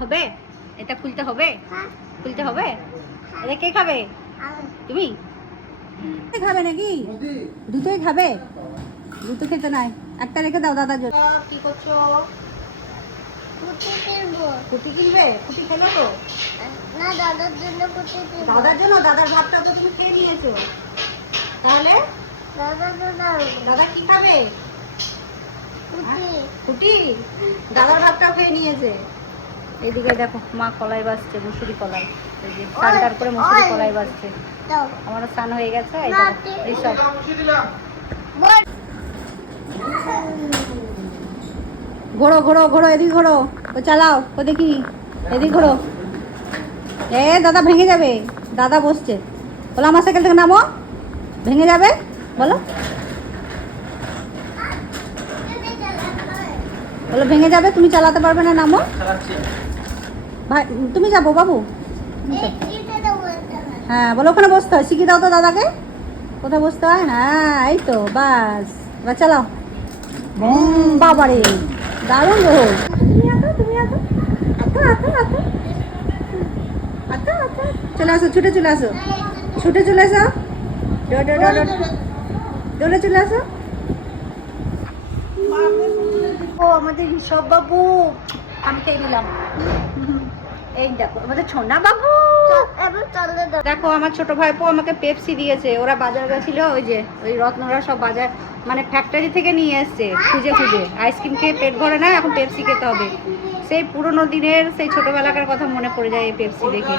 হবে, এটা খুলতে হবে, খুলতে হবে। এটা কে খাবে? তুমি খাবে নাকি? দুটোই খাবে? দুটো খেতে নাই, একটা রেখে দাও দাদার জন্য। কি করছো? কুটি কিনবে? কুটি খেলো তো না, দাদার জন্য কুটি কিনবো। দাদার জন্য? দাদার ভাতটা তো তুমি খেয়ে নিয়েছো, তাহলে দাদা কি খাবে? কুটি। দাদার ভাতটাও খেয়ে নিয়েছে। এদিকে দেখো মা কলাই বাজছে, মুসুরি কলাই, এই যে স্নান করে মুসুরি কলাই বাজছে। আমারও স্নান হয়ে গেছে। এইসব ঘোড়ো ঘোড়ো ঘোড়ো, এদিক ঘোড়ো, ও চালাও, ও দেখি, এদিক ঘোড়ো। দাদা ভেঙে যাবে, দাদা বসছে। বলো আমার সাইকেল থেকে নামো, ভেঙে যাবে। বলো বলো ভেঙে যাবে, তুমি চালাতে পারবে না, নামো। ভাই তুমি যাবো বাবু? হ্যাঁ বলো, ওখানে বসতে হয়, শিখিয়ে দাও তো দাদাকে কোথায় বসতে হয়। হ্যাঁ এই তো, বাস, এবার চালাও। বাবারে দারুণ গো। তুমি আতো, তুমি আতো, আতো আতো আতো আতো আতো, চলে আসো, ছুটে চলে আসো, ছুটে চলে আসো, দৌড়ে চলে আসো। ও আমাদের ঋষভ বাবু, আমি খেয়ে নিলাম। এই দেখো আমাদের ছোনা বাবু। দেখো আমার ছোট ভাইপো আমাকে পেপসি দিয়েছে। ওরা বাজার গেছিল, ওই যে ওই রত্নরা সব বাজার মানে ফ্যাক্টরি থেকে নিয়ে এসছে খুঁজে খুঁজে। আইসক্রিম খেয়ে পেট ভরে না, এখন পেপসি খেতে হবে। সেই পুরোনো দিনের সেই ছোটবেলাকার কথা মনে পড়ে যায় এই পেপসি দেখে।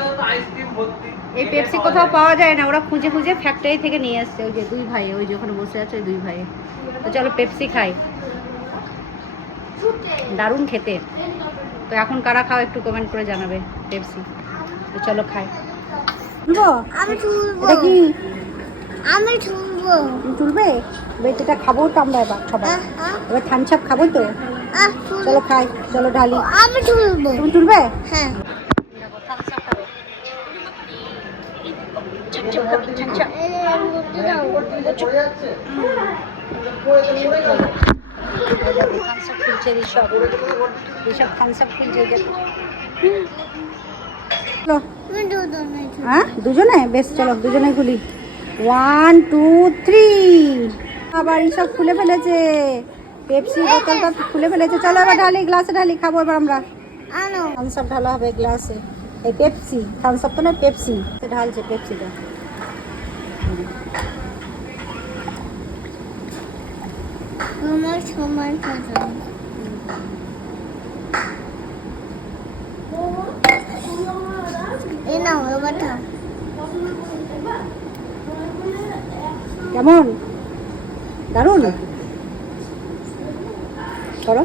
এই পেপসি কোথাও পাওয়া যায় না, ওরা খুঁজে খুঁজে ফ্যাক্টরি থেকে নিয়ে এসছে। ওই যে দুই ভাই, ওই যে ওখানে বসে আছে, ওই দুই ভাই। তো চলো পেপসি খাই, দারুণ খেতে। তো এখন কারা খাও একটু কমেন্ট করে জানাবে পেপসি। তো চলো খাই। এটা কি? আমি তুলবো। তুমি তুলবে? এটা খাবো তো আমরা এবার সবাই। এবার থামস আপ খাবো তো, চলো খাই, চলো ঢালি। আমি তুলবো। তুমি তুলবে? হ্যাঁ। হ্যাঁ দুজনে? বেশ চলো দুজনে খুলি। 1 2 3। আবার এইসব খুলে ফেলেছে, পেপসি বোতলটা খুলে ফেলেছে। চলো এবার ঢালি, গ্লাসে ঢালি, খাবো এবার আমরা। থামস আপ ঢালা হবে গ্লাসে। এই পেপসি, থামস আপ তো না, পেপসি ঢালছে পেপসিটা। আমার সময় কথা। এই নাও এবার থাম। কেমন? দারুণ করো।